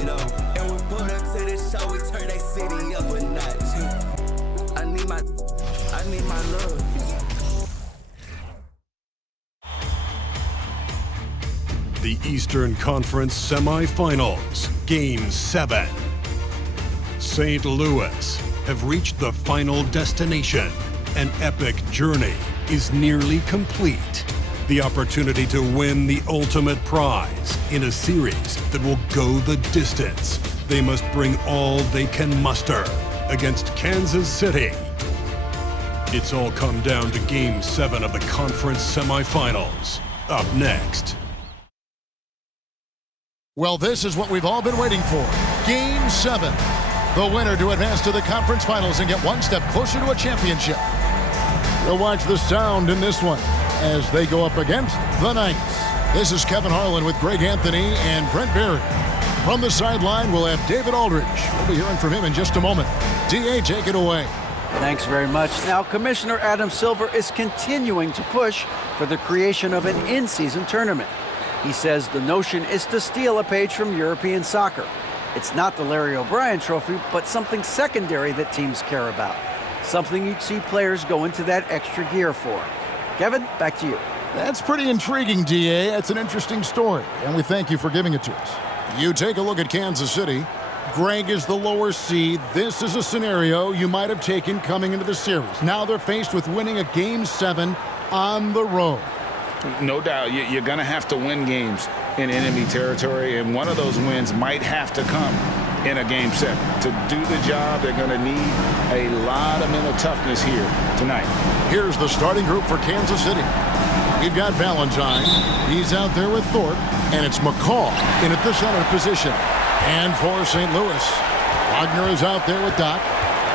straight up. And we pulled up to this show, we turn that city up a notch. I need my love. The Eastern Conference Semifinals, Game 7. St. Louis have reached the final destination. An epic journey is nearly complete. The opportunity to win the ultimate prize in a series that will go the distance. They must bring all they can muster against Kansas City. It's all come down to Game 7 of the conference semifinals. Up next. Well, this is what we've all been waiting for. Game 7. The winner to advance to the conference finals and get one step closer to a championship. You'll watch the sound in this one as they go up against the Knights. This is Kevin Harlan with Greg Anthony and Brent Barry. From the sideline, we'll have David Aldridge. We'll be hearing from him in just a moment. D.A., take it away. Thanks very much. Now, Commissioner Adam Silver is continuing to push for the creation of an in-season tournament. He says the notion is to steal a page from European soccer. It's not the Larry O'Brien Trophy, but something secondary that teams care about. Something you'd see players go into that extra gear for. Kevin, back to you. That's pretty intriguing, D.A. It's an interesting story, and we thank you for giving it to us. You take a look at Kansas City. Greg is the lower seed. This is a scenario you might have taken coming into the series. Now they're faced with winning a Game 7 on the road. No doubt, you're going to have to win games in enemy territory, and one of those wins might have to come in a Game 7. To do the job, they're going to need a lot of mental toughness here tonight. Here's the starting group for Kansas City. We've got Valentine. He's out there with Thorpe, and it's McCall in at the center position. And for St. Louis, Wagner is out there with Doc.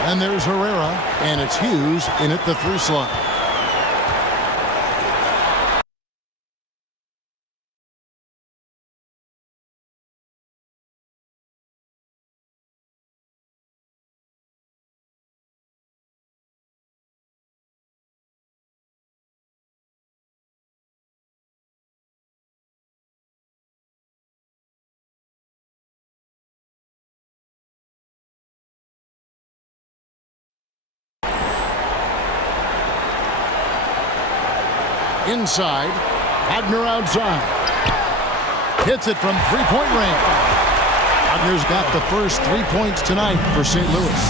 And there's Herrera, and it's Hughes in at the 3 slot. Inside, Wagner outside. Hits it from three-point range. Wagner's got the first 3 points tonight for St. Louis.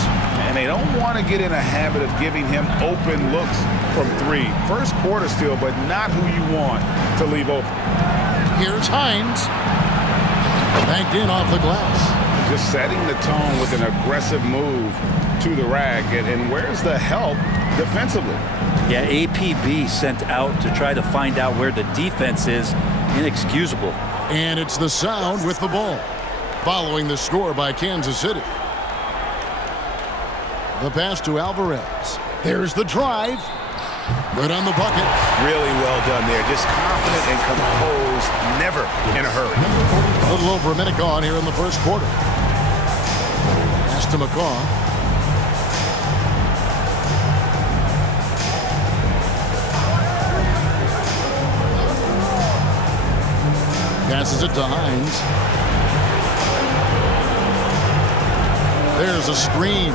And they don't want to get in a habit of giving him open looks from 3. First quarter still, but not who you want to leave open. Here's Hines. Banked in off the glass. Just setting the tone with an aggressive move to the rack. And where's the help defensively? Yeah, APB sent out to try to find out where the defense is. Inexcusable. And it's the Sound with the ball, following the score by Kansas City. The pass to Alvarez. There's the drive. Good on the bucket. Really well done there. Just confident and composed, never in a hurry. A little over a minute gone here in the first quarter. Pass to McCaw. Passes it to Hines. There's a screen.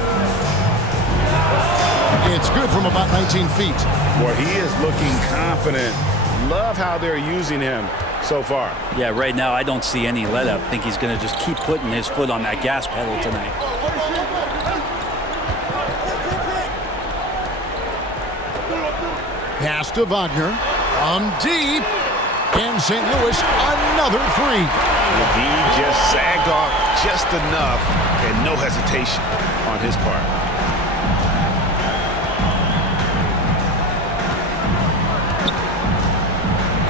It's good from about 19 feet. Boy, he is looking confident. Love how they're using him so far. Yeah, right now I don't see any let up. I think he's going to just keep putting his foot on that gas pedal tonight. Pass to Wagner. On deep. And St. Louis, another 3. McGee just sagged off just enough and no hesitation on his part.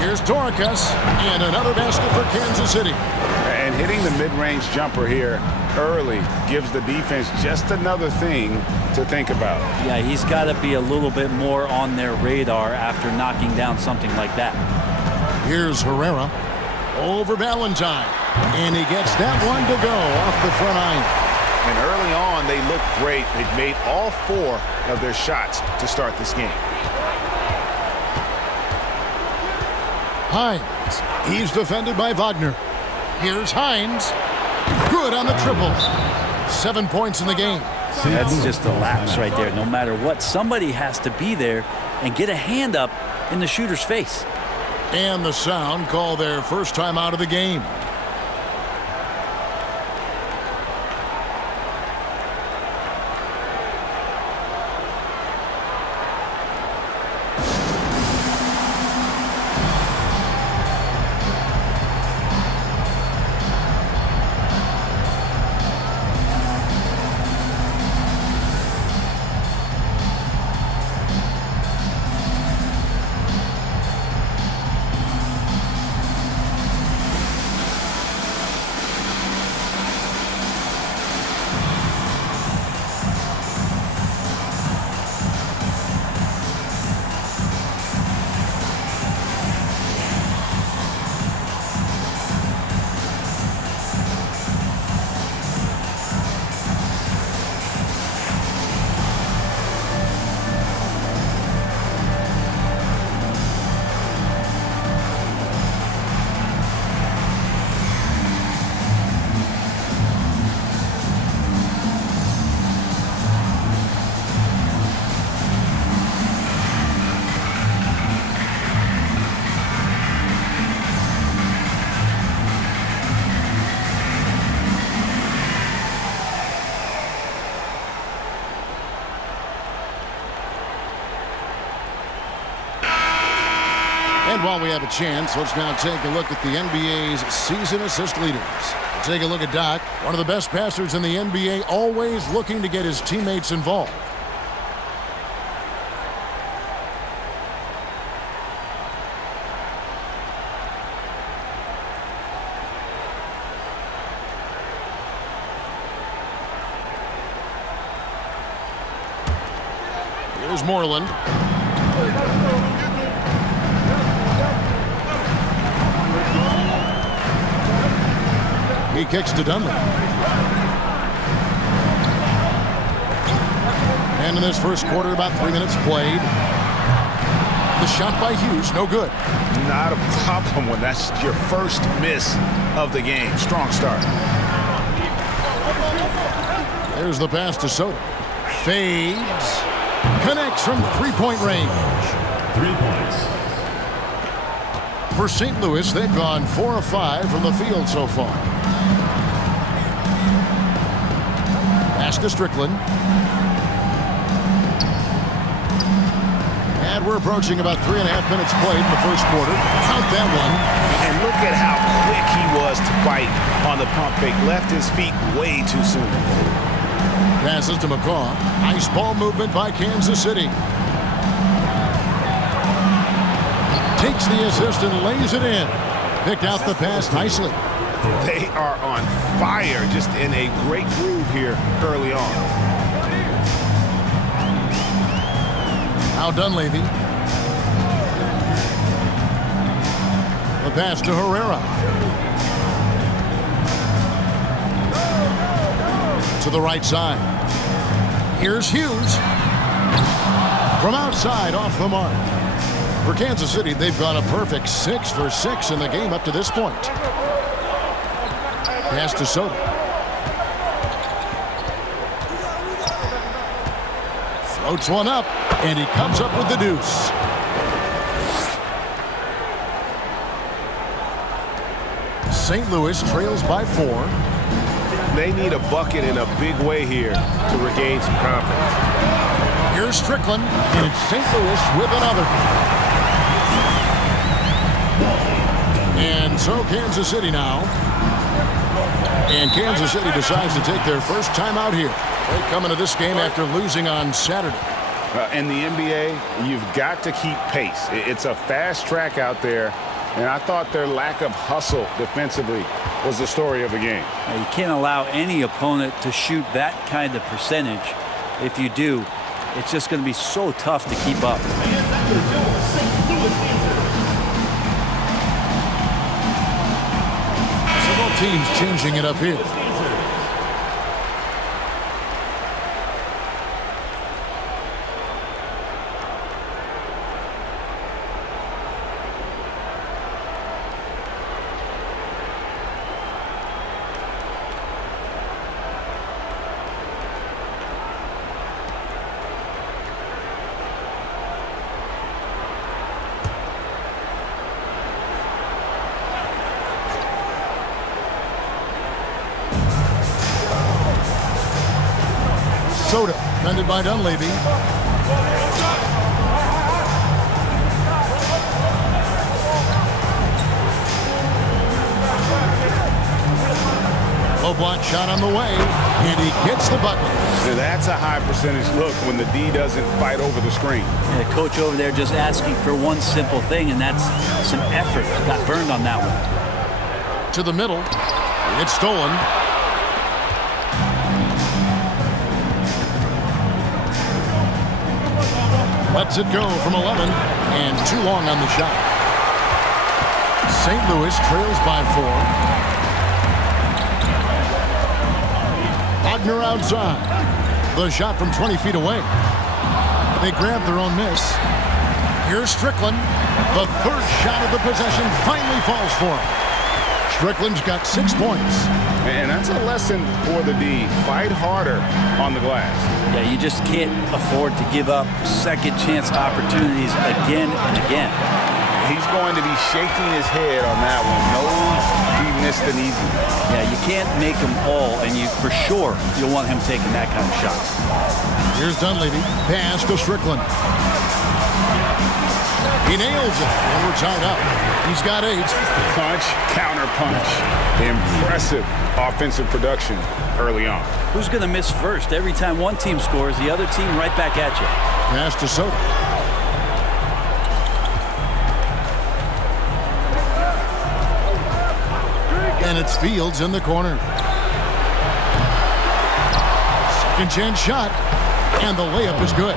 Here's Torres, and another basket for Kansas City. And hitting the mid-range jumper here early gives the defense just another thing to think about. Yeah, he's got to be a little bit more on their radar after knocking down something like that. Here's Herrera over Valentine, and he gets that one to go off the front iron. And early on, they look great. They've made all 4 of their shots to start this game. Hines, he's defended by Wagner. Here's Hines. Good on the triple. 7 points in the game. That's just a lapse right there. No matter what, somebody has to be there and get a hand up in the shooter's face. And the Sound call their first time out of the game. And while we have a chance, let's now take a look at the NBA's season assist leaders. We'll take a look at Doc, one of the best passers in the NBA, always looking to get his teammates involved. Here's Moreland. He kicks to Dunley. And in this first quarter, about 3 minutes played. The shot by Hughes, no good. Not a problem when that's your first miss of the game. Strong start. There's the pass to Soto. Fades. Connects from three-point range. 3 points. For St. Louis, they've gone 4 of 5 from the field so far. Pass to Strickland. And we're approaching about 3.5 minutes played in the first quarter. Count that one. And look at how quick he was to bite on the pump fake. Left his feet way too soon. Passes to McCaw. Nice ball movement by Kansas City. Takes the assist and lays it in. Picked out the pass nicely. They are on fire, just in a great groove here early on. Now Dunleavy. The pass to Herrera. To the right side. Here's Hughes. From outside, off the mark. For Kansas City, they've gone a perfect 6 for 6 in the game up to this point. Pass to Soto. Floats one up, and he comes up with the deuce. St. Louis trails by 4. They need a bucket in a big way here to regain some confidence. Here's Strickland, and it's St. Louis with another. And so Kansas City now. And Kansas City decides to take their first time out here. They come into this game after losing on Saturday. In the NBA, you've got to keep pace. It's a fast track out there, and I thought their lack of hustle defensively was the story of the game. You can't allow any opponent to shoot that kind of percentage. If you do, it's just going to be so tough to keep up. Several teams changing it up here. Soto, defended by Dunleavy. Low block shot on the way, and he gets the button. Now that's a high percentage look when the D doesn't fight over the screen. The coach over there just asking for one simple thing, and that's some effort. Got burned on that one. To the middle. It's stolen. Lets it go from 11, and too long on the shot. St. Louis trails by 4. Wagner outside. The shot from 20 feet away. They grab their own miss. Here's Strickland. The third shot of the possession finally falls for him. Strickland's got 6 points. And that's a lesson for the D. Fight harder on the glass. Yeah, you just can't afford to give up second chance opportunities again and again. He's going to be shaking his head on that one. No, he missed an easy one. Yeah, you can't make them all, and you for sure you'll want him taking that kind of shot. Here's Dunleavy. Pass to Strickland. He nails it, and we're tied up. He's got 8. Punch, counter punch. Impressive offensive production early on. Who's going to miss first? Every time one team scores, the other team right back at you. Pass to Soto. And it's Fields in the corner. Second chance shot, and the layup is good.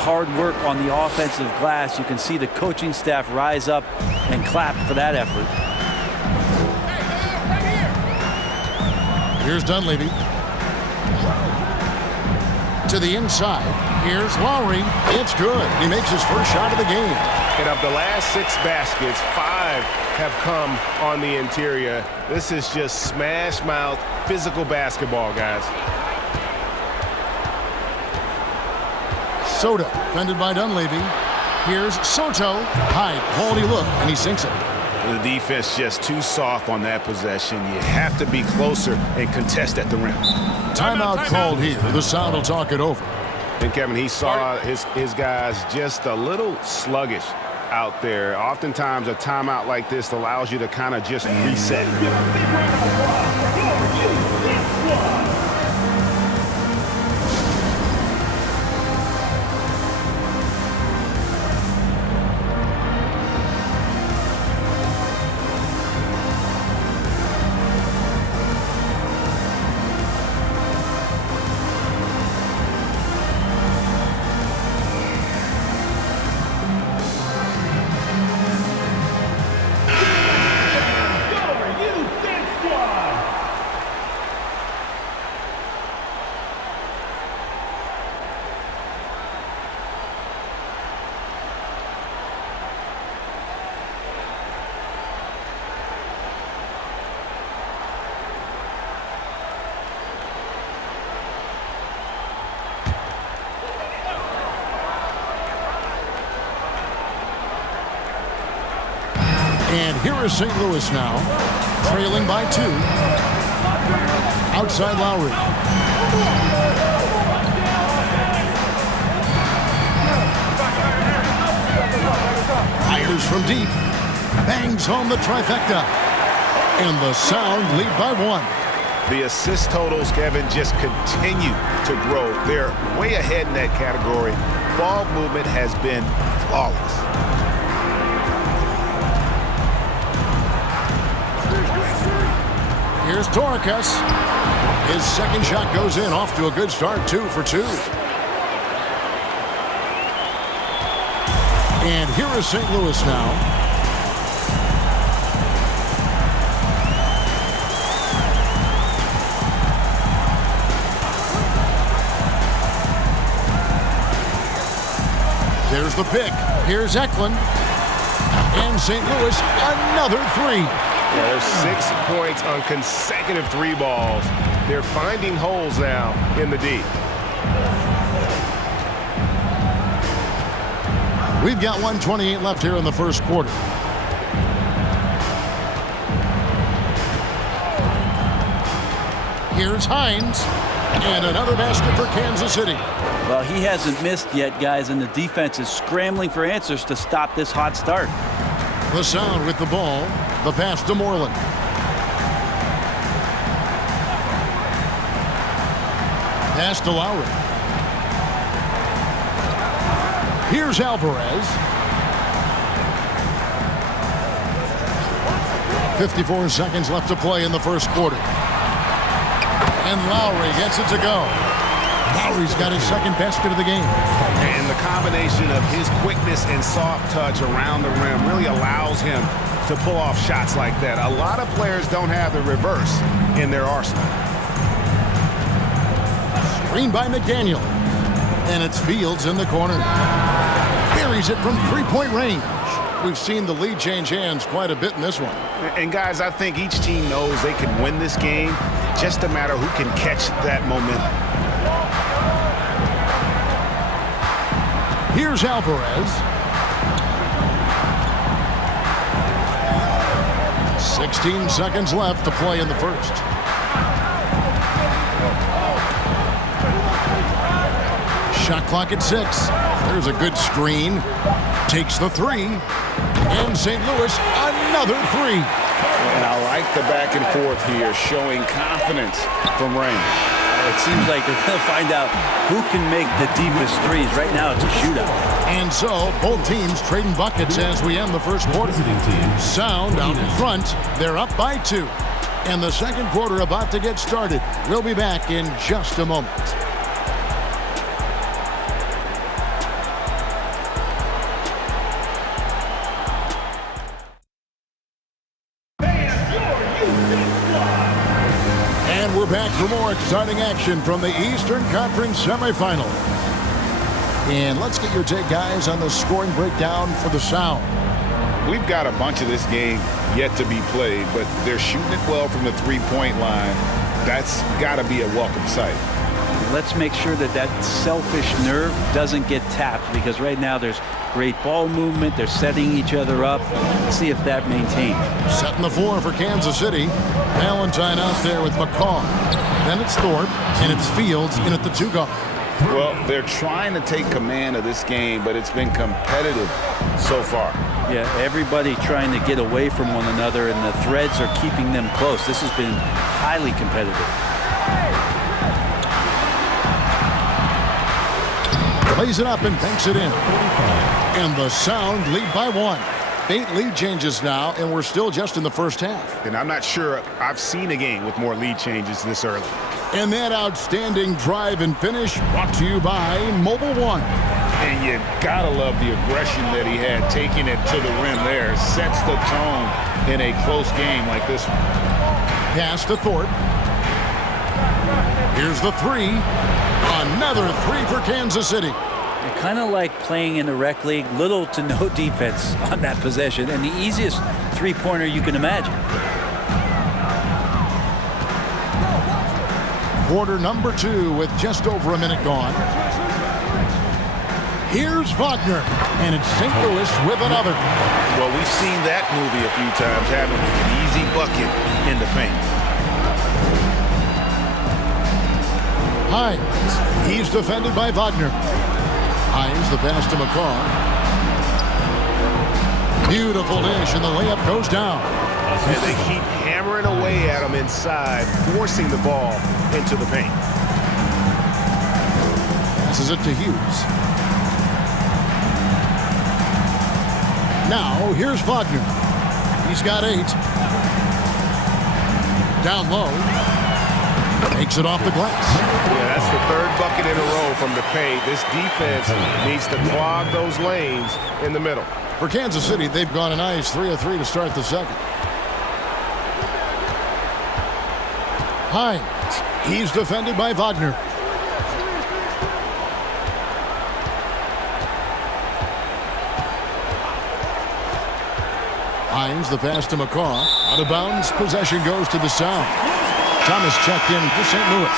Hard work on the offensive glass. You can see the coaching staff rise up and clap for that effort. Here's Dunleavy. To the inside. Here's Lowry. It's good. He makes his first shot of the game. And of the last 6 baskets, 5 have come on the interior. This is just smash mouth, physical basketball, guys. Soto, defended by Dunleavy. Here's Soto. High quality look, and he sinks it. The defense just too soft on that possession. You have to be closer and contest at the rim. Timeout called here. The Sound will talk it over. And Kevin, he saw his guys just a little sluggish out there. Oftentimes a timeout like this allows you to kind of just reset. And here is St. Louis now, trailing by 2. Outside Lowry. Fires from deep. Bangs home the trifecta. And the Sound lead by 1. The assist totals, Kevin, just continue to grow. They're way ahead in that category. Ball movement has been flawless. Here's Dorcas. His second shot goes in, off to a good start, 2 for 2. And here is St. Louis now. There's the pick. Here's Eklund. And St. Louis, another 3. Yeah, there's 6 points on consecutive 3 balls. They're finding holes now in the D. We've got 1:28 left here in the first quarter. Here's Hines. And another basket for Kansas City. Well, he hasn't missed yet, guys, and the defense is scrambling for answers to stop this hot start. The Sound with the ball. The pass to Moreland. Pass to Lowry. Here's Alvarez. 54 seconds left to play in the first quarter. And Lowry gets it to go. Lowry's got his second basket of the game. And the combination of his quickness and soft touch around the rim really allows him to pull off shots like that. A lot of players don't have the reverse in their arsenal. Screen by McDaniel. And it's Fields in the corner. Buries it from three-point range. We've seen the lead change hands quite a bit in this one. And guys, I think each team knows they can win this game. Just a matter who can catch that momentum. Here's Alvarez. 16 seconds left to play in the first. Shot clock at 6. There's a good screen. Takes the three. And St. Louis, another three. And I like the back and forth here, showing confidence from Rain. It seems like they're going to find out who can make the deepest threes. Right now, it's a shootout. And so, both teams trading buckets as we end the first quarter. Sound out in front. They're up by 2. And the second quarter about to get started. We'll be back in just a moment. And we're back for more exciting action from the Eastern Conference semifinal. And let's get your take, guys, on the scoring breakdown for the Sound. We've got a bunch of this game yet to be played, but they're shooting it well from the three-point line. That's got to be a welcome sight. Let's make sure that that selfish nerve doesn't get tapped, because right now there's great ball movement. They're setting each other up. Let's see if that maintains. Setting the floor for Kansas City. Valentine out there with McCaw. Then it's Thorpe, and it's Fields in at the 2 guard. Well, they're trying to take command of this game, but it's been competitive so far. Yeah, everybody trying to get away from one another, and the threads are keeping them close. This has been highly competitive. Plays it up and banks it in. And the Sound lead by 1. 8 lead changes now, and we're still just in the first half. And I'm not sure I've seen a game with more lead changes this early. And that outstanding drive and finish brought to you by Mobile One. And you gotta love the aggression that he had, taking it to the rim there. Sets the tone in a close game like this one. Pass to Thorpe. Here's the 3. Another 3 for Kansas City. Kind of like playing in the rec league, little to no defense on that possession, and the easiest three-pointer you can imagine. Quarter number 2 with just over a minute gone. Here's Wagner, and it's St. Louis with another. Well, we've seen that movie a few times, haven't we? An easy bucket in the paint. Hines, he's defended by Wagner. Hines, the pass to McCaw. Beautiful dish, and the layup goes down. And they keep hammering away at him inside, forcing the ball into the paint. Passes it to Hughes. Now, here's Wagner. He's got 8. Down low. Takes it off the glass. Yeah, that's the 3rd bucket in a row from the paint. This defense needs to clog those lanes in the middle. For Kansas City, they've gone a nice 3 of 3 to start the second. Hines, he's defended by Wagner. Hines, the pass to McCaw. Out of bounds, possession goes to the Sound. Thomas checked in for St. Louis.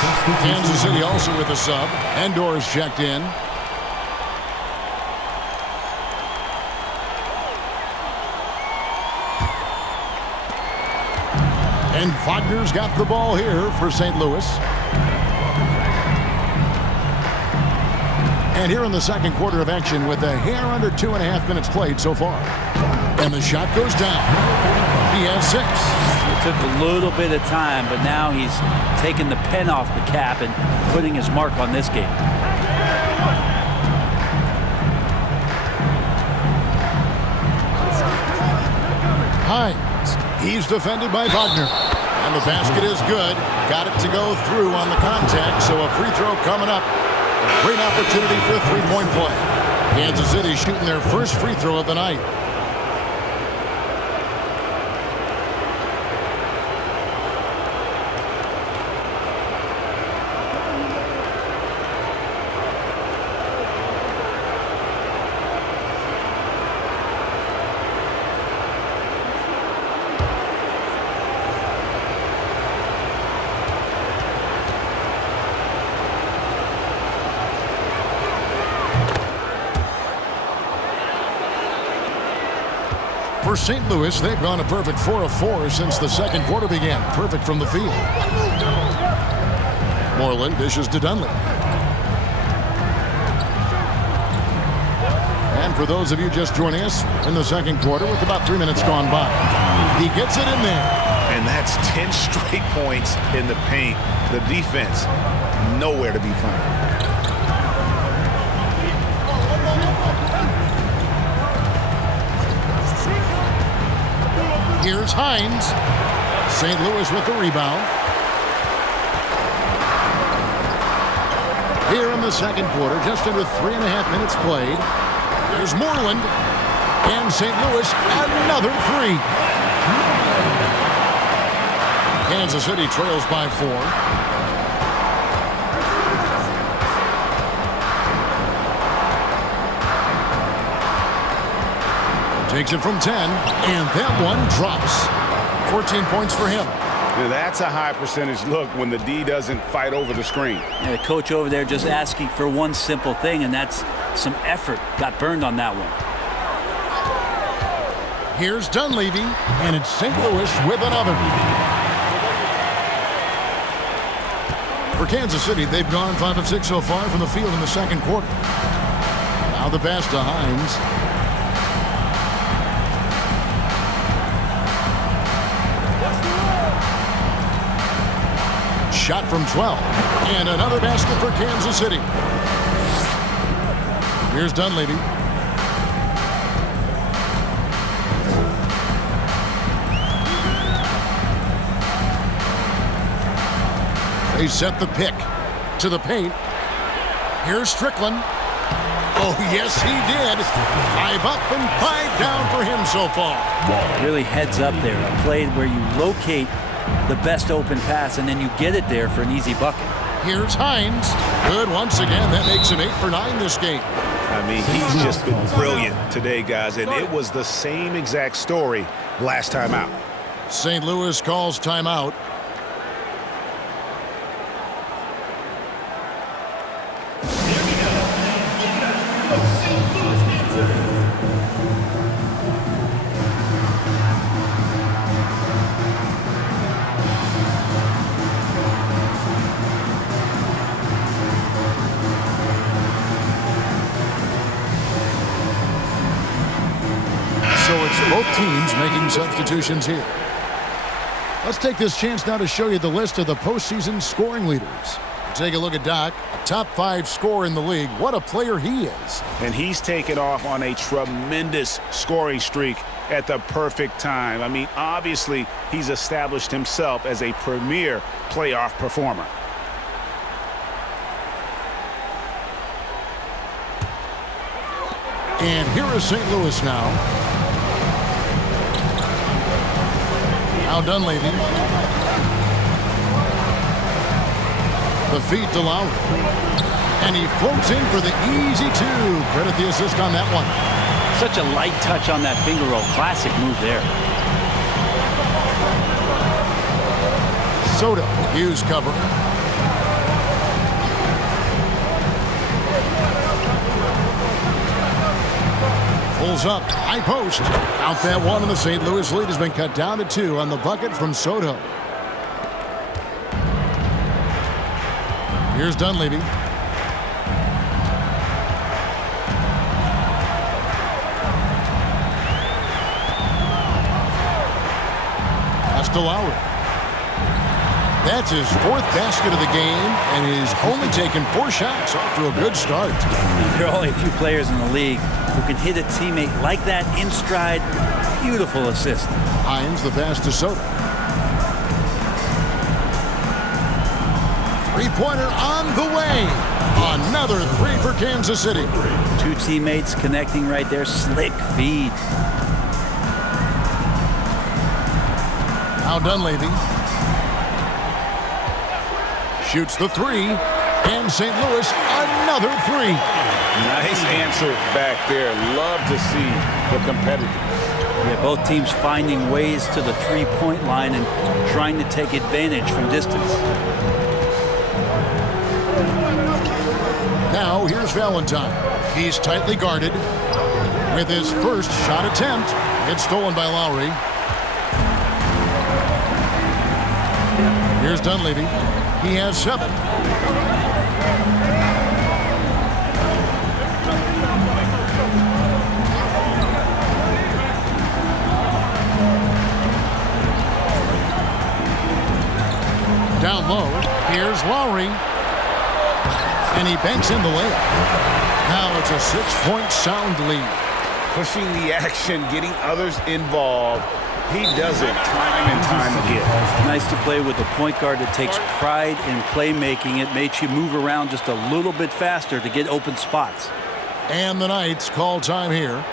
Kansas City also with a sub. Endor's checked in. And Wagner's got the ball here for St. Louis. And here in the second quarter of action with a hair under 2.5 minutes played so far. And the shot goes down. He has 6. It took a little bit of time, but now he's taking the pen off the cap and putting his mark on this game. Hines. He's defended by Wagner. And the basket is good. Got it to go through on the contact, so a free throw coming up. A great opportunity for a three-point play. Kansas City shooting their first free throw of the night. For St. Louis, they've gone a perfect 4 of 4 since the second quarter began. Perfect from the field. Moreland dishes to Dunley. And for those of you just joining us, in the second quarter with about 3 minutes gone by, he gets it in there. And that's 10 straight points in the paint. The defense, nowhere to be found. Here's Hines. St. Louis with the rebound. Here in the second quarter, just under 3.5 minutes played. Here's Moreland. And St. Louis, another 3. Kansas City trails by 4. Takes it from 10, and that one drops. 14 points for him. Now that's a high percentage look when the D doesn't fight over the screen. Yeah, the coach over there just asking for one simple thing, and that's some effort. Got burned on that one. Here's Dunleavy, and it's St. Louis with another. For Kansas City, they've gone 5 of 6 so far from the field in the second quarter. Now the pass to Hines. Shot from 12. And another basket for Kansas City. Here's Dunleavy. They set the pick to the paint. Here's Strickland. Oh, yes, he did. 5 up and 5 down for him so far. Really heads up there. A play where you locate the best open pass, and then you get it there for an easy bucket. Here's Hines. Good once again. That makes him 8 for 9 this game. I mean, he's just been brilliant today, guys, and it was the same exact story last time out. St. Louis calls timeout. So it's both teams making substitutions here. Let's take this chance now to show you the list of the postseason scoring leaders. Take a look at Doc, a top 5 scorer in the league. What a player he is. And he's taken off on a tremendous scoring streak at the perfect time. I mean, obviously, he's established himself as a premier playoff performer. And here is St. Louis now. Now Dunleavy. The feed to Lowry. And he floats in for the easy 2. Credit the assist on that one. Such a light touch on that finger roll. Classic move there. Soto, Hughes cover. Pulls up, high post. Out that one, and the St. Louis lead has been cut down to 2 on the bucket from Soto. Here's Dunleavy. to Lowry. That's his 4th basket of the game, and he's only taken 4 shots. Off to a good start. There are only a few players in the league who can hit a teammate like that in stride. Beautiful assist. Hines, the pass to Soto. Three-pointer on the way. Another 3 for Kansas City. 2 teammates connecting right there. Slick feed. Now Dunleavy. Shoots the 3. And St. Louis, another 3. Nice answer back there. Love to see the competitiveness. Yeah, both teams finding ways to the three-point line and trying to take advantage from distance. Now here's Valentine. He's tightly guarded. With his first shot attempt, it's stolen by Lowry. Here's Dunleavy. He has 7. Down low, here's Lowry. And he banks in the layup. Now it's a 6-point sound lead. Pushing the action, getting others involved. He does it time and time again. Nice to play with a point guard that takes pride in playmaking. It makes you move around just a little bit faster to get open spots. And the Knights call time here.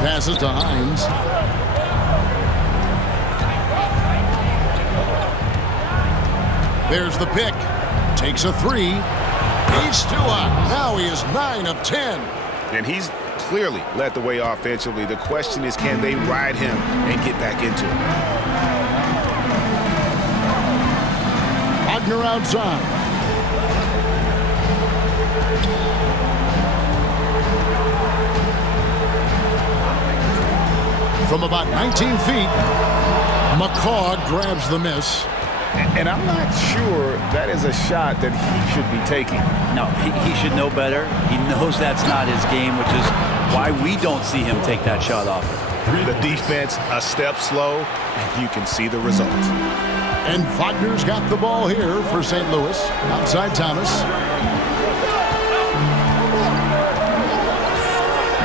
Passes to Hines. There's the pick. Takes a 3. He's still out. Now he is 9 of 10. And he's clearly led the way offensively. The question is, can they ride him and get back into it? Wagner outside. From about 19 feet, McCaw grabs the miss. And I'm not sure that is a shot that he should be taking. No, he should know better. He knows that's not his game, which is why we don't see him take that shot off. The defense a step slow, and you can see the results. And Wagner's got the ball here for St. Louis. Outside Thomas.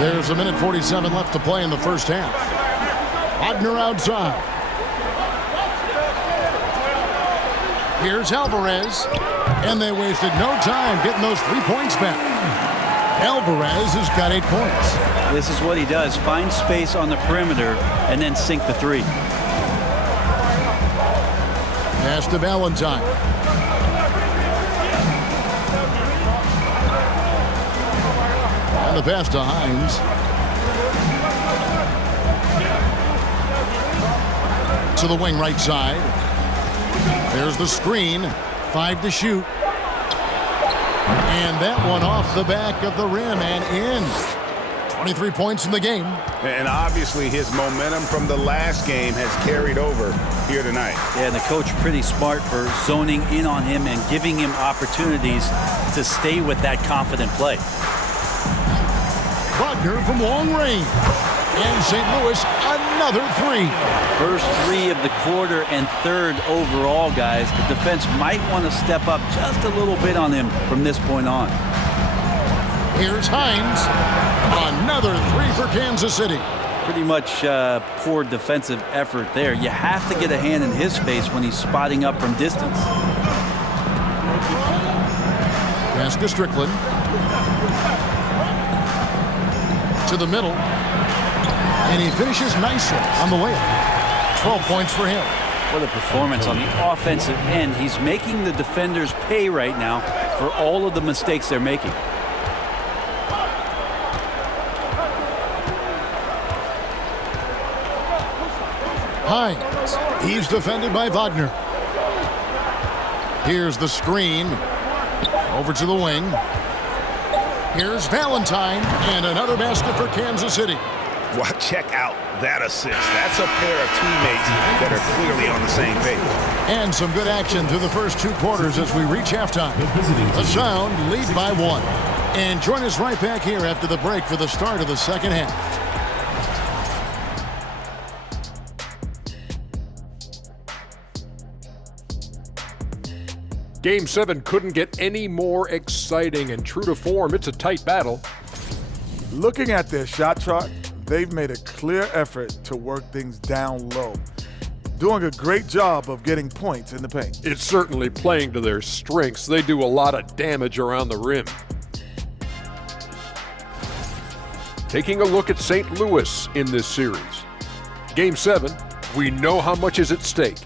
There's a minute 47 left to play in the first half. Wagner outside. Here's Alvarez. And they wasted no time getting those 3 points back. Alvarez has got 8 points. This is what he does. Find space on the perimeter and then sink the 3. Pass to Valentine. And the pass to Hines. To the wing right side. There's the screen. 5 to shoot. And that one off the back of the rim and in. 23 points in the game. And obviously his momentum from the last game has carried over here tonight. Yeah, and the coach pretty smart for zoning in on him and giving him opportunities to stay with that confident play. Wagner from long range. And St. Louis, another 3. First 3 of the quarter and 3rd overall, guys. The defense might want to step up just a little bit on him from this point on. Here's Hines. Another 3 for Kansas City. Pretty much poor defensive effort there. You have to get a hand in his face when he's spotting up from distance. Pass to Strickland. To the middle. And he finishes nicely on the layup. 12 points for him. What a performance on the offensive end. He's making the defenders pay right now for all of the mistakes they're making. Hines. He's defended by Wagner. Here's the screen. Over to the wing. Here's Valentine. And another basket for Kansas City. Well, check out that assist. That's a pair of teammates that are clearly on the same page. And some good action through the first 2 quarters as we reach halftime. The Sound lead by 1. And join us right back here after the break for the start of the second half. Game 7 couldn't get any more exciting, and true to form, it's a tight battle. Looking at their shot chart, they've made a clear effort to work things down low, doing a great job of getting points in the paint. It's certainly playing to their strengths. They do a lot of damage around the rim. Taking a look at St. Louis in this series. Game 7, we know how much is at stake.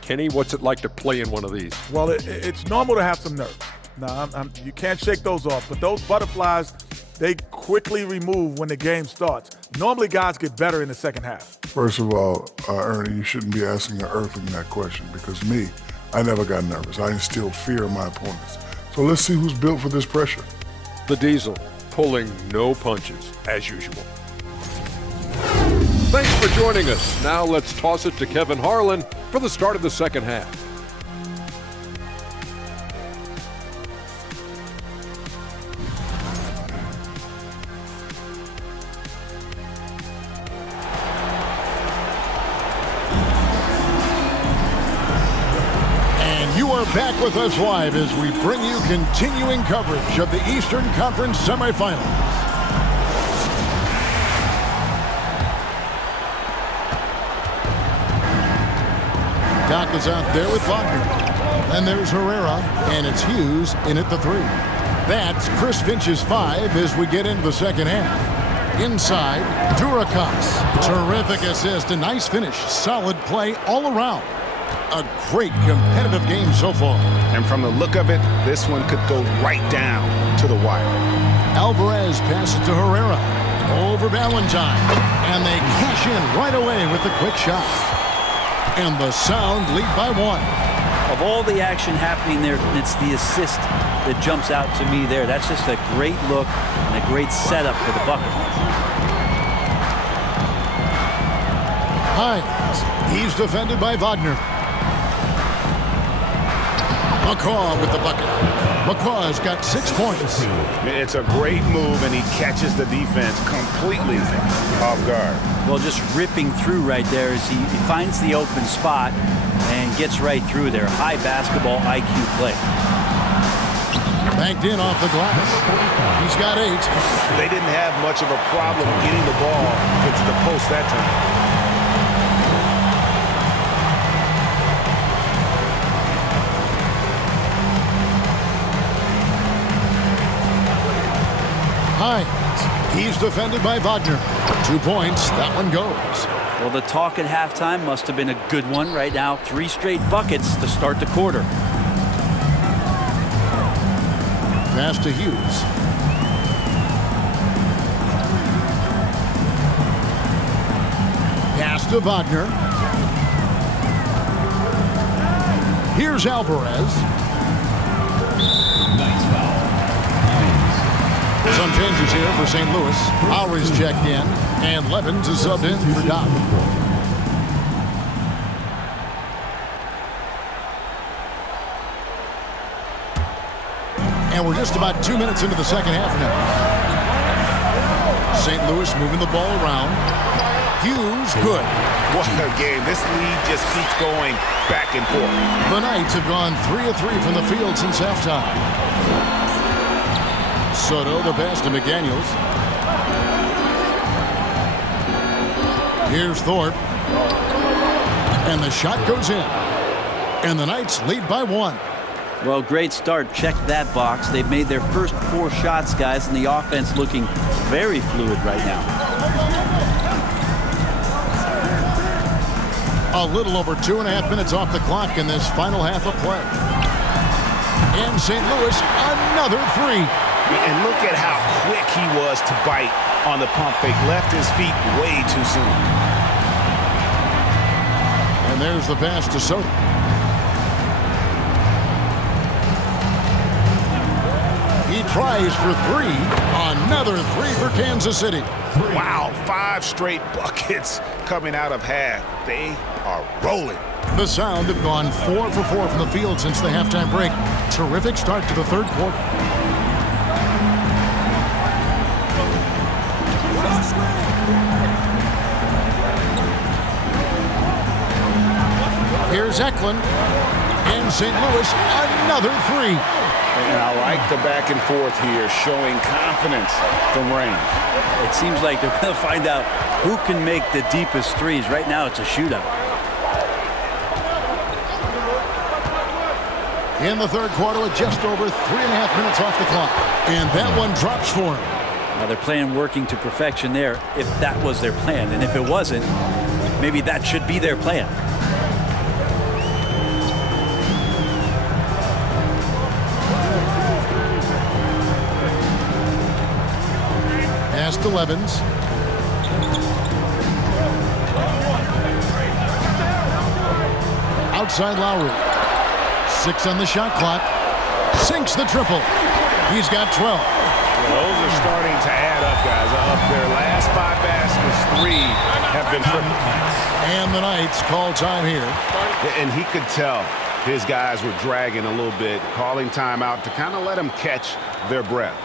Kenny, what's it like to play in one of these? Well, it's normal to have some nerves. Now, you can't shake those off, but those butterflies, they quickly remove when the game starts. Normally, guys get better in the second half. First of all, Ernie, you shouldn't be asking an earthling that question, because me, I never got nervous. I instilled fear in my opponents. So let's see who's built for this pressure. The Diesel, pulling no punches, as usual. Thanks for joining us. Now let's toss it to Kevin Harlan for the start of the second half. And you are back with us live as we bring you continuing coverage of the Eastern Conference semifinals. Doc is out there with Wagner. And there's Herrera, and it's Hughes in at the 3. That's Chris Finch's 5 as we get into the second half. Inside, Durakas. Terrific assist, a nice finish. Solid play all around. A great competitive game so far. And from the look of it, this one could go right down to the wire. Alvarez passes to Herrera. Over Valentine. And they cash in right away with the quick shot. And the Sound lead by 1. Of all the action happening there, it's the assist that jumps out to me there. That's just a great look and a great setup for the bucket. Hines. He's defended by Wagner. McCaw with the bucket. McCaw's got 6 points. It's a great move, and he catches the defense completely off guard. Well, just ripping through right there as he finds the open spot and gets right through there. High basketball IQ play. Banked in off the glass. He's got 8. They didn't have much of a problem getting the ball into the post that time. Hines. He's defended by Wagner. 2 points. That one goes. Well, the talk at halftime must have been a good one. Right now, 3 straight buckets to start the quarter. Pass to Hughes. Pass to Wagner. Here's Alvarez. Nice foul. Some changes here for St. Louis. Lowry's checked in, and Levens is subbed in for Doc. And we're just about 2 minutes into the second half now. St. Louis moving the ball around. Hughes, good. What a game. This lead just keeps going back and forth. The Knights have gone 3 of 3 from the field since halftime. Soto, the pass to McDaniels. Here's Thorpe. And the shot goes in. And the Knights lead by 1. Well, great start. Check that box. They've made their first 4 shots, guys, and the offense looking very fluid right now. A little over 2.5 minutes off the clock in this final half of play. And St. Louis, another three. And look at how quick he was to bite on the pump fake. Left his feet way too soon. And there's the pass to Soda. He tries for three. Another three for Kansas City. Wow, 5 straight buckets coming out of half. They are rolling. The Sound have gone 4 for 4 from the field since the halftime break. Terrific start to the third quarter. Here's Eklund. And St. Louis, another three. And I like the back and forth here, showing confidence from range. It seems like they're going to find out who can make the deepest threes. Right now, it's a shootout. In the third quarter with just over 3.5 minutes off the clock. And that one drops for him. Now they're playing working to perfection there if that was their plan. And if it wasn't, maybe that should be their plan. Pass to Levens. Outside Lowry. 6 on the shot clock. Sinks the triple. He's got 12. Those are starting to add up, guys. Up their last 5 baskets, 3 have been triples. And the Knights call time here. And he could tell his guys were dragging a little bit, calling timeout to kind of let them catch their breath.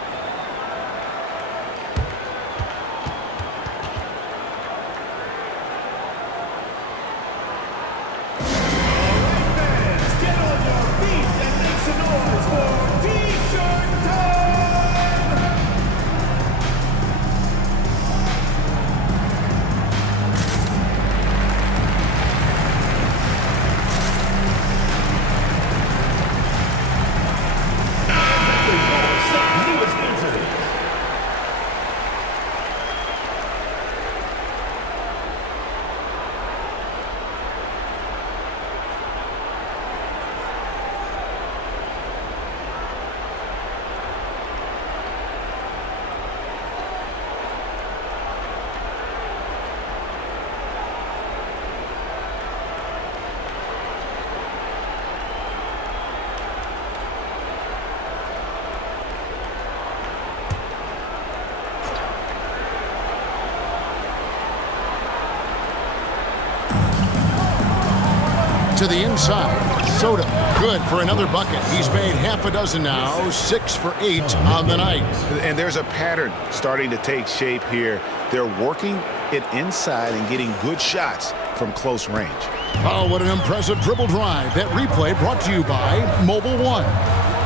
To the inside. Soda, good for another bucket. He's made half a dozen now, 6 for 8 on the night. And there's a pattern starting to take shape here. They're working it inside and getting good shots from close range. Oh, what an impressive dribble drive. That replay brought to you by Mobile One.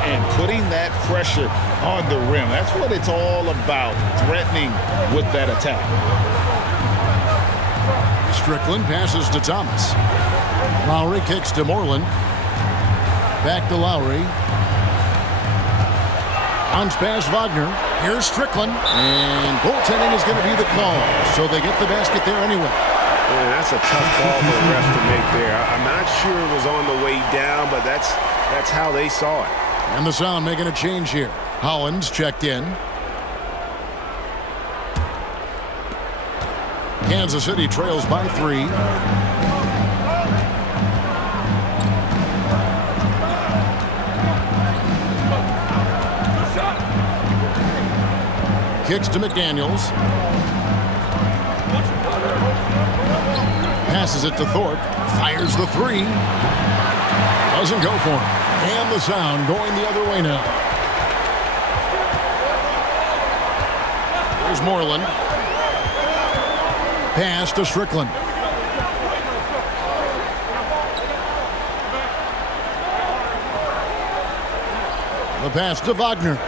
And putting that pressure on the rim. That's what it's all about, threatening with that attack. Strickland passes to Thomas. Lowry kicks to Moreland. Back to Lowry. Bounce pass Wagner. Here's Strickland. And goaltending is going to be the call. So they get the basket there anyway. Yeah, that's a tough call for the ref to make there. I'm not sure it was on the way down, but that's how they saw it. And the Sound making a change here. Hollins checked in. Kansas City trails by 3. Kicks to McDaniels. Passes it to Thorpe. Fires the 3. Doesn't go for him. And the Sound going the other way now. Here's Moreland. Pass to Strickland. The pass to Wagner.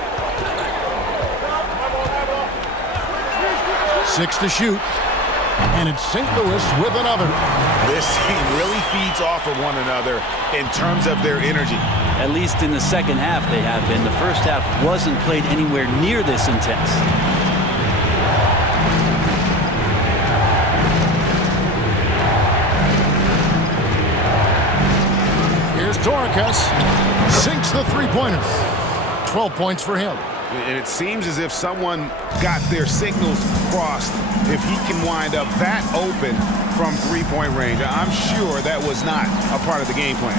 6 to shoot. And it's St. Louis with another. This team really feeds off of one another in terms of their energy. At least in the second half they have been. The first half wasn't played anywhere near this intense. Dorcas sinks the three-pointer. 12 points for him. And it seems as if someone got their signals crossed if he can wind up that open from three-point range. I'm sure that was not a part of the game plan.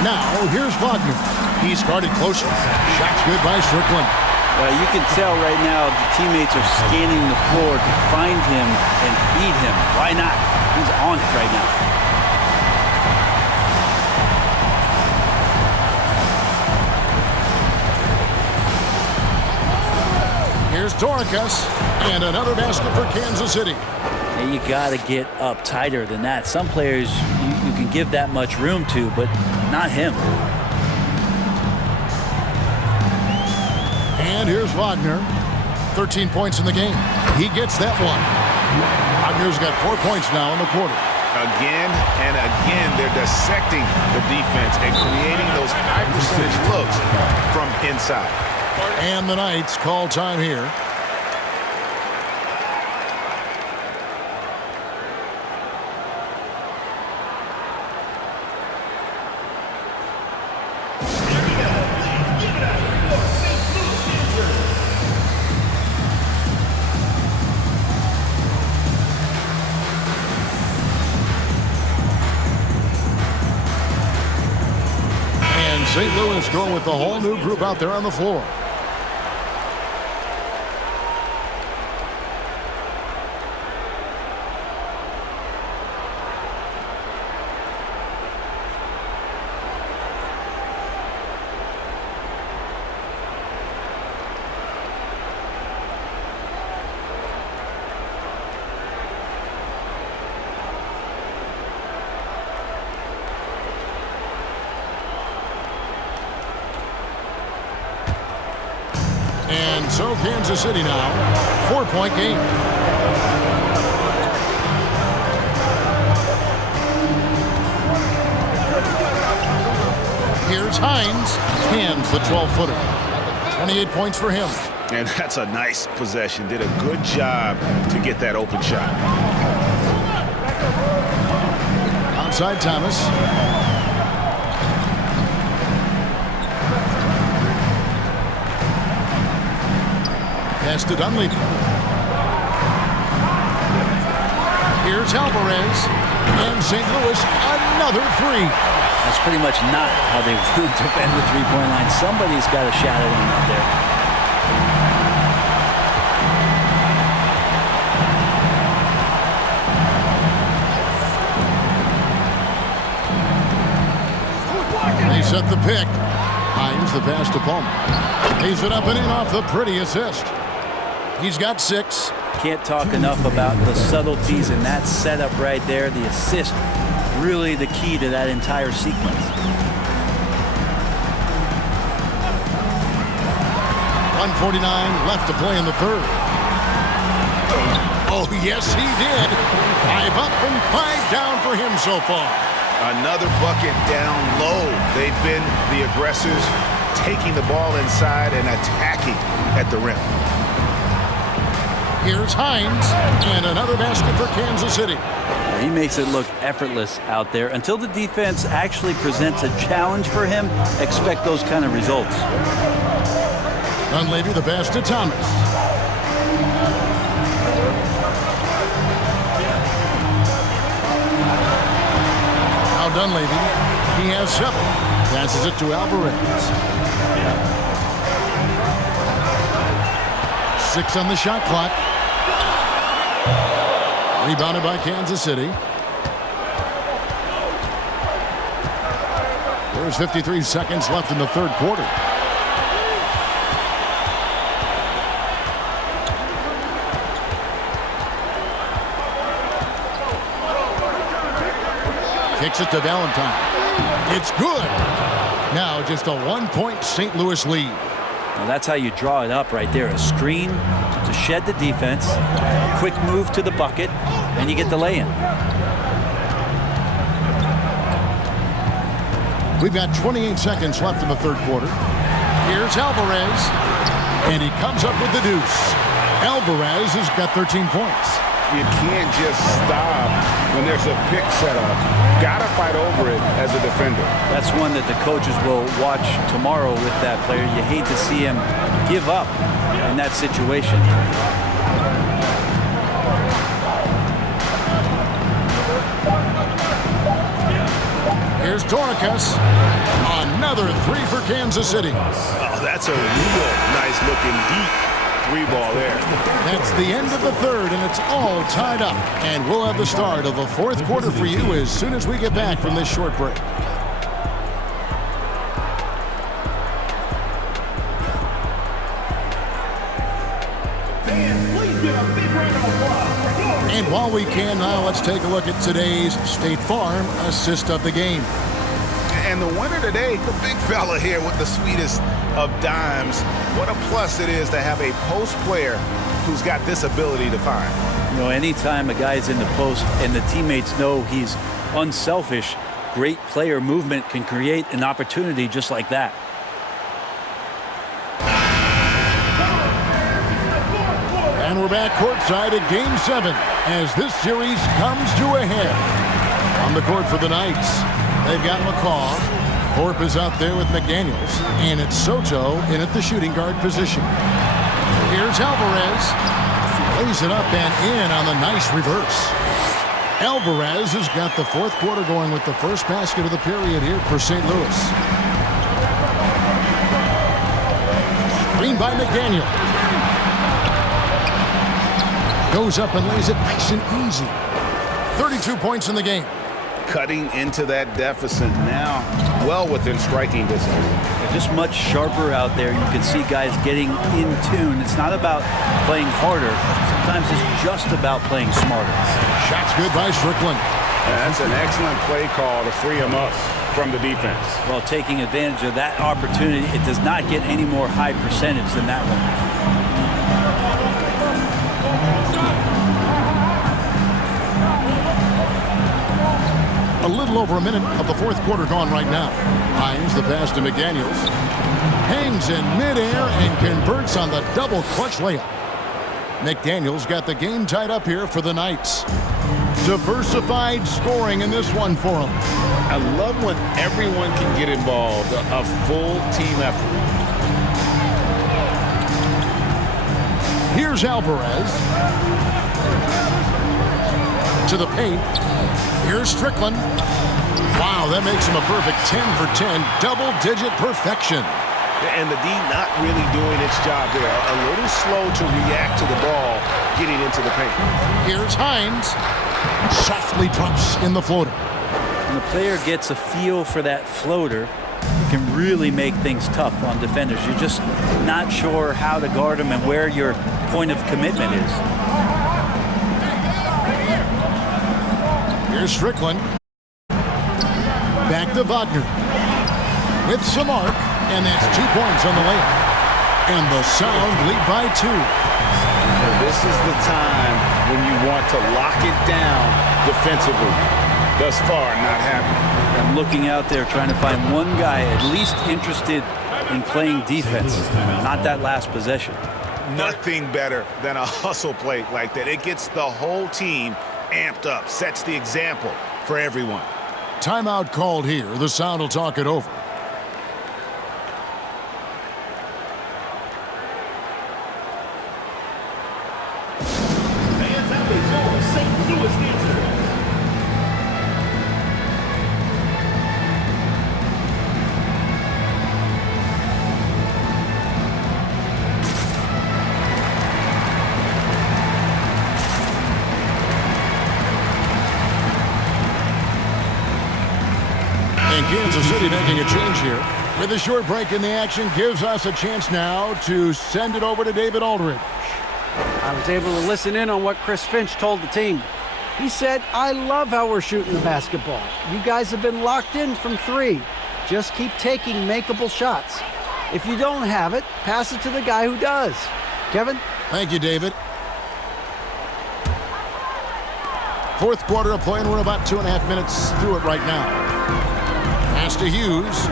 Now, here's Wagner. He's guarded closer. Shot's good by Strickland. You can tell right now the teammates are scanning the floor to find him and feed him. Why not? He's on it right now. Here's Dorcas, and another basket for Kansas City. And you got to get up tighter than that. Some players you can give that much room to, but not him. And here's Wagner. 13 points in the game. He gets that one. Wagner's got 4 points now in the quarter. Again and again, they're dissecting the defense and creating those high percentage looks from inside. And the Knights call time here. And St. Louis going with the whole new group out there on the floor. And so Kansas City now, 4-point game. Here's Hines, hands the 12-footer. 28 points for him. And that's a nice possession. Did a good job to get that open shot. Outside Thomas. Pass to Dunleavy. Here's Alvarez. And St. Louis, another three. That's pretty much not how they defend the three-point line. Somebody's got a shot at him out there. They set the pick. Hines the pass to Palmer. Lays it up and in off the pretty assist. He's got 6. Can't talk enough about the subtleties in that setup right there. The assist, really the key to that entire sequence. 1:49 left to play in the third. Oh, yes, he did. 5 up and 5 down for him so far. Another bucket down low. They've been the aggressors, taking the ball inside and attacking at the rim. Here's Hines, and another basket for Kansas City. He makes it look effortless out there. Until the defense actually presents a challenge for him, expect those kind of results. Dunleavy the pass to Thomas. Now Dunleavy, he has 7. Passes it to Alvarez. 6 on the shot clock. Rebounded by Kansas City. There's 53 seconds left in the third quarter. Kicks it to Valentine. It's good. Now just a 1-point St. Louis lead. Well, that's how you draw it up right there. A screen to shed the defense, a quick move to the bucket, and you get the lay-in. We've got 28 seconds left in the third quarter. Here's Alvarez, and he comes up with the deuce. Alvarez has got 13 points. You can't just stop when there's a pick set up. Got to fight over it as a defender. That's one that the coaches will watch tomorrow with that player. You hate to see him give up in that situation. Here's Doricus. Another three for Kansas City. Oh, that's a real nice looking deep three ball there. That's the end of the third, and it's all tied up. And we'll have the start of the fourth quarter for you as soon as we get back from this short break. And while we can now, let's take a look at today's State Farm assist of the game. And the winner today, the big fella here with the sweetest of dimes. What a plus it is to have a post player who's got this ability to find. You know, anytime a guy's in the post and the teammates know he's unselfish, great player movement can create an opportunity just like that. And we're back courtside at Game 7 as this series comes to a head. On the court for the Knights, they've got McCaw. Thorpe is out there with McDaniels. And it's Soto in at the shooting guard position. Here's Alvarez. Lays it up and in on the nice reverse. Alvarez has got the fourth quarter going with the first basket of the period here for St. Louis. Screen by McDaniel. Goes up and lays it nice and easy. 32 points in the game. Cutting into that deficit now, well within striking distance. They're just much sharper out there. You can see guys getting in tune. It's not about playing harder. Sometimes it's just about playing smarter. Shot's good by Strickland. That's an excellent play call to free him up from the defense. Well, taking advantage of that opportunity, it does not get any more high percentage than that one. A little over a minute of the fourth quarter gone right now. Hines the pass to McDaniels. Hangs in midair and converts on the double clutch layup. McDaniels got the game tied up here for the Knights. Diversified scoring in this one for him. I love when everyone can get involved, a full team effort. Here's Alvarez. To the paint. Here's Strickland. Wow, that makes him a perfect 10 for 10, double-digit perfection. And the D not really doing its job there. A little slow to react to the ball getting into the paint. Here's Hines. Softly drops in the floater. When the player gets a feel for that floater, it can really make things tough on defenders. You're just not sure how to guard them and where your point of commitment is. Here's Strickland. Back to Wagner. With some arc, and that's 2 points on the layup. And the Sound lead by 2. This is the time when you want to lock it down defensively. Thus far, not happening. I'm looking out there trying to find one guy at least interested in playing defense, not that last possession. Nothing better than a hustle play like that. It gets the whole team amped up, sets the example for everyone. Timeout called here. The Sound will talk it over. Kansas City making a change here. With a short break in the action, gives us a chance now to send it over to David Aldridge. I was able to listen in on what Chris Finch told the team. He said, I love how we're shooting the basketball. You guys have been locked in from 3. Just keep taking makeable shots. If you don't have it, pass it to the guy who does. Kevin? Thank you, David. Fourth quarter of play, and we're about 2.5 minutes through it right now. Pass to Hughes.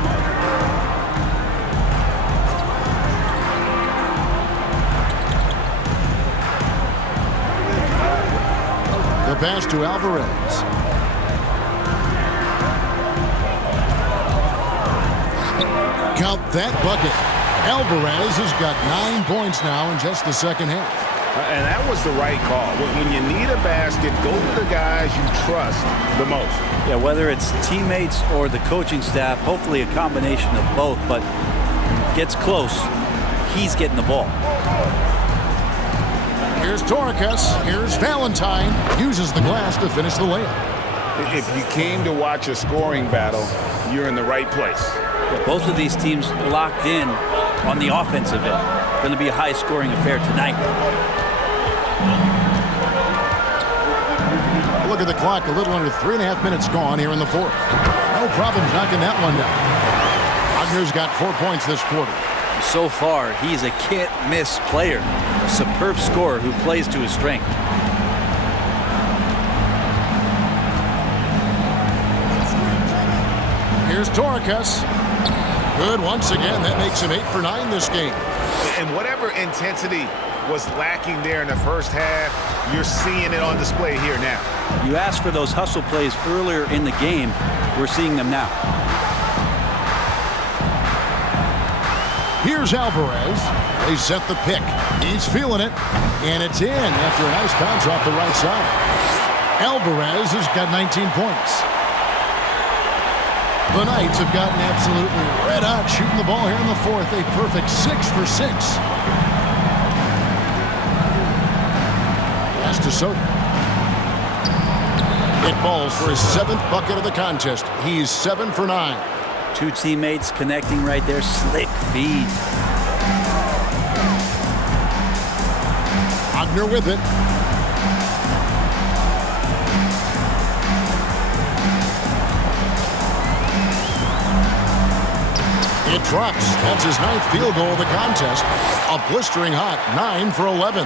pass to Alvarez. Count that bucket. Alvarez has got 9 points now in just the second half. And that was the right call. When you need a basket, go to the guys you trust the most. Yeah, whether it's teammates or the coaching staff, hopefully a combination of both, but gets close, he's getting the ball. Here's Torres. Here's Valentine. Uses the glass to finish the layup. If you came to watch a scoring battle, you're in the right place. Yeah, both of these teams locked in on the offensive end. Going to be a high-scoring affair tonight. Look at the clock. A little under 3.5 minutes gone here in the fourth. No problems knocking that one down. Wagner's got 4 points this quarter. So far, he's a can't-miss player. A superb scorer who plays to his strength. Here's Torres. Good once again. That makes him 8 for 9 this game. And whatever intensity was lacking there in the first half, you're seeing it on display here now. You asked for those hustle plays earlier in the game. We're seeing them now. Here's Alvarez. They set the pick. He's feeling it. And it's in after a nice bounce off the right side. Alvarez has got 19 points. The Knights have gotten absolutely red hot shooting the ball here in the fourth. A perfect 6 for 6. Pass to Soto. It falls for his 7th bucket of the contest. He's 7 for 9. Two teammates connecting right there. Slick feed. Wagner with it. It drops. That's his 9th field goal of the contest. A blistering hot 9 for 11.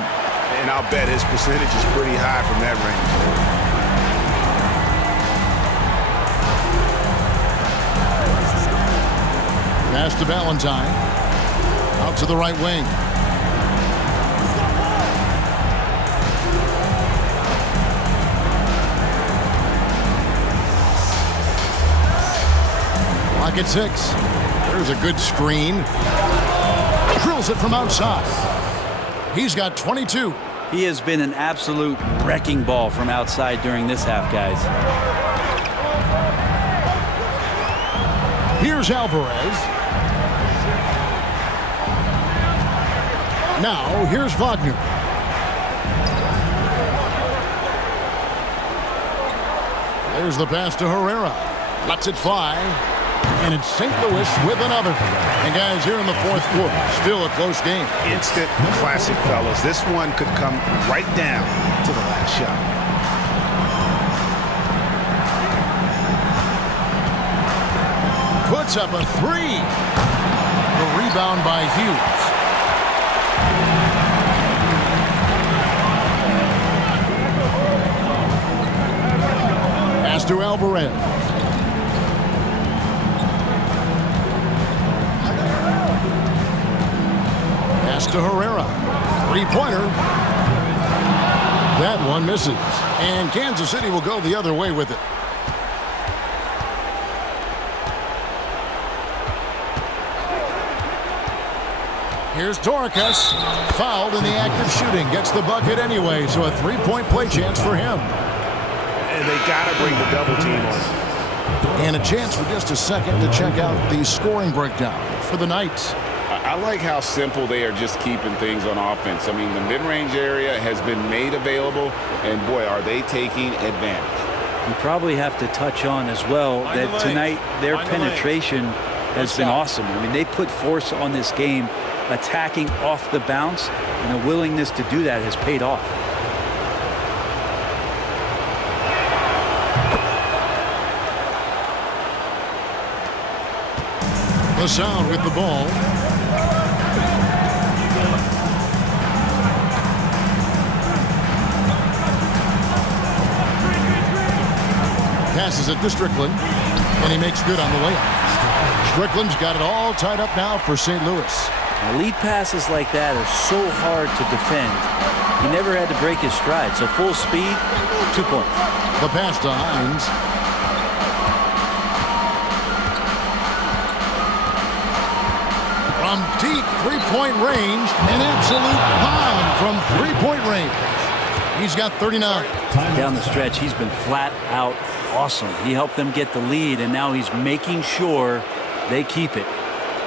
And I'll bet his percentage is pretty high from that range. Pass to Valentine. Out to the right wing. Lock at 6. There's a good screen. Drills it from outside. He's got 22. He has been an absolute wrecking ball from outside during this half, guys. Here's Alvarez. Now, here's Wagner. There's the pass to Herrera. Lets it fly. And it's St. Louis with another. And guys, here in the fourth quarter, still a close game. Instant classic, fellas. This one could come right down to the last shot. Puts up a 3. The rebound by Hughes. Pass to Alvarez. Pass to Herrera. 3-pointer. That one misses. And Kansas City will go the other way with it. Here's Torres. Fouled in the act of shooting. Gets the bucket anyway, so a 3-point play chance for him. And they got to bring the double team on. And a chance for just a second to check out the scoring breakdown for the Knights. I like how simple they are just keeping things on offense. I mean, the mid-range area has been made available, and boy, are they taking advantage. You probably have to touch on as well that tonight their penetration has been awesome. I mean, they put force on this game, attacking off the bounce, and a willingness to do that has paid off. The Sound with the ball. Passes it to Strickland, and he makes good on the layup. Strickland's got it all tied up now for St. Louis. Now, lead passes like that are so hard to defend. He never had to break his stride. So full speed, 2 points. The pass to Hines. From deep three-point range, an absolute bomb from three-point range. He's got 39. Down the stretch, he's been flat out awesome. He helped them get the lead, and now he's making sure they keep it.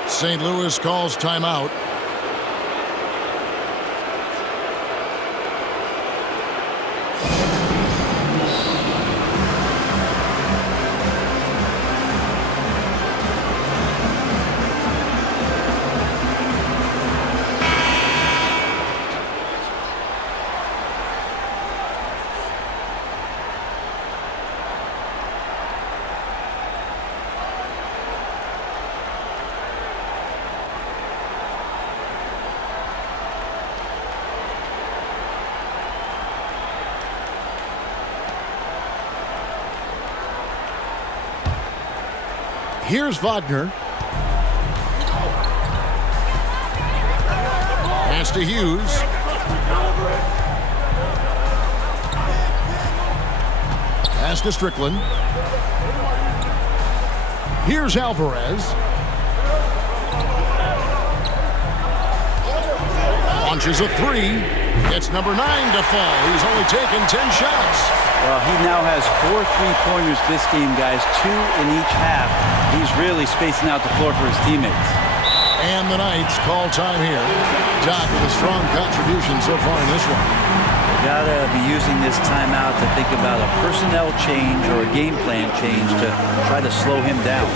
St. Louis calls timeout. Here's Wagner. Pass to Hughes. Pass to Strickland. Here's Alvarez. Launches a three. It's number 9 to fall. He's only taken 10 shots. Well, he now has 4 3-pointers this game, guys, 2 in each half. He's really spacing out the floor for his teammates. And the Knights call time here. Doc with a strong contribution so far in this one. Gotta be using this timeout to think about a personnel change or a game plan change to try to slow him down.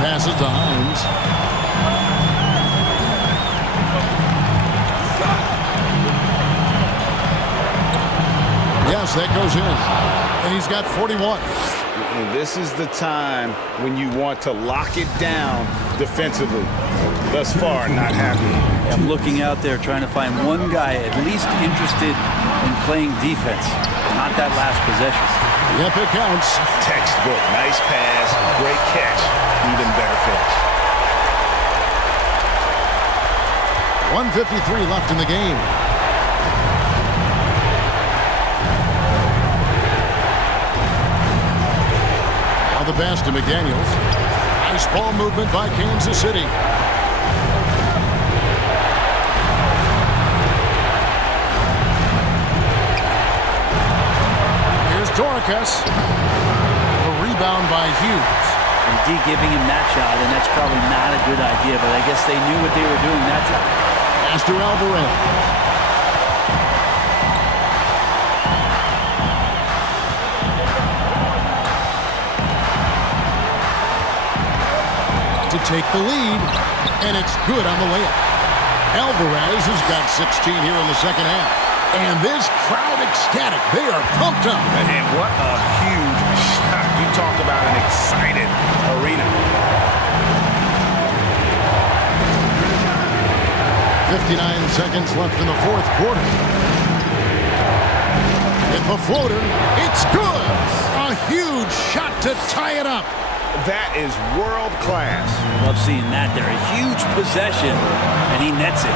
Passes to Hines. Yes, that goes in. And he's got 41. And this is the time when you want to lock it down defensively. Thus far, not happy. I'm looking out there trying to find one guy at least interested in playing defense. Not that last possession. Yep, it counts. Textbook. Nice pass. Great catch. Even better finish. 1:53 left in the game. Now the pass to McDaniels. Nice ball movement by Kansas City. Here's Doricus. A rebound by Hughes. And D giving him that shot, and that's probably not a good idea, but I guess they knew what they were doing that time. Pass to Alvarez. To take the lead, and it's good on the layup. Alvarez has got 16 here in the second half. And this crowd ecstatic. They are pumped up. And what a huge shot. You talk about an excited arena. 59 seconds left in the fourth quarter. Hit the floater. It's good. A huge shot to tie it up. That is world class. Love seeing that there. A huge possession, and he nets it.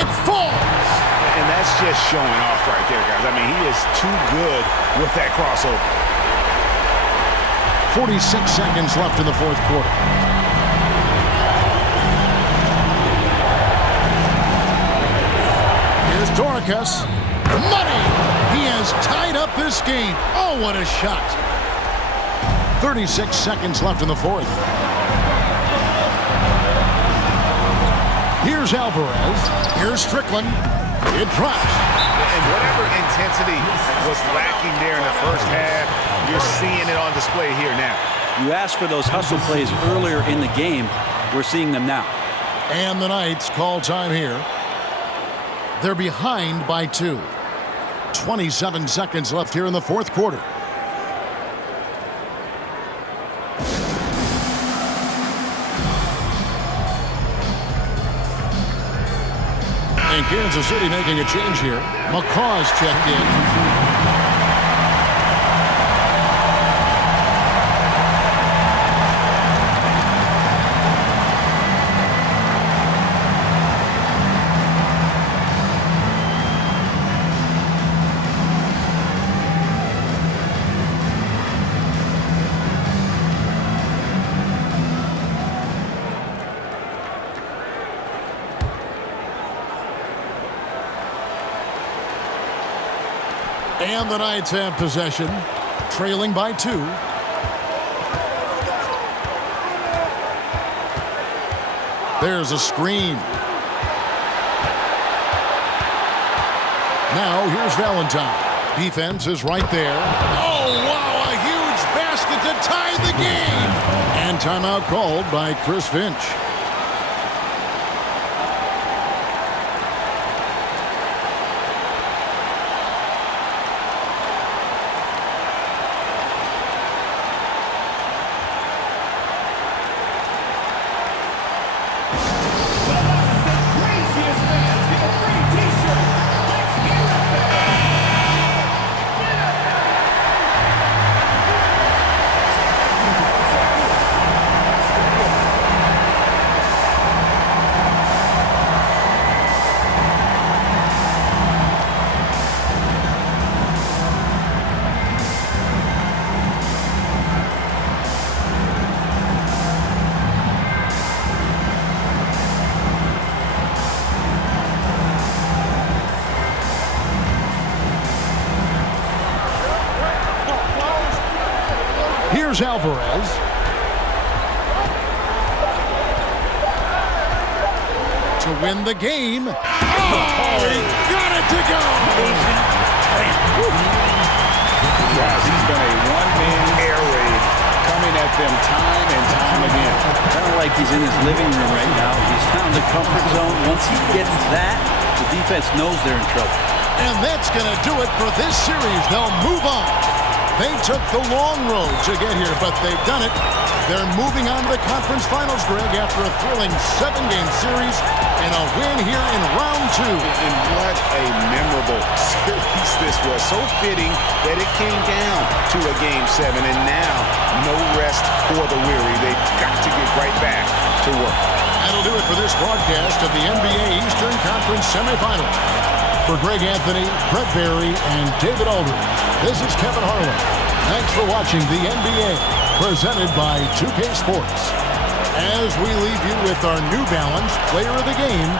It falls. And that's just showing off right there, guys. I mean, he is too good with that crossover. 46 seconds left in the fourth quarter. Here's Doricus. Money! He has tied up this game. Oh, what a shot. 36 seconds left in the fourth. Here's Alvarez. Here's Strickland. It drops. And whatever intensity was lacking there in the first half, you're seeing it on display here now. You asked for those hustle plays earlier in the game. We're seeing them now. And the Knights call time here. They're behind by 2. 27 seconds left here in the fourth quarter. And Kansas City making a change here. McCaw's checked in. And the Knights have possession, trailing by 2. There's a screen. Now here's Valentine. Defense is right there. Oh, wow, a huge basket to tie the game. And timeout called by Chris Finch. Here's Alvarez. To win the game. Oh, he got it to go. Guys, he's been a one-man air raid coming at them time and time again. Kind of like he's in his living room right now. He's found the comfort zone. Once he gets that, the defense knows they're in trouble. And that's going to do it for this series. They'll move on. They took the long road to get here, but they've done it. They're moving on to the conference finals, Greg, after a thrilling 7-game series and a win here in round 2. And what a memorable series this was. So fitting that it came down to a Game 7, and now no rest for the weary. They've got to get right back to work. That'll do it for this broadcast of the NBA Eastern Conference semifinals. For Greg Anthony, Brett Barry, and David Aldridge, this is Kevin Harlan. Thanks for watching the NBA, presented by 2K Sports. As we leave you with our New Balance Player of the Game,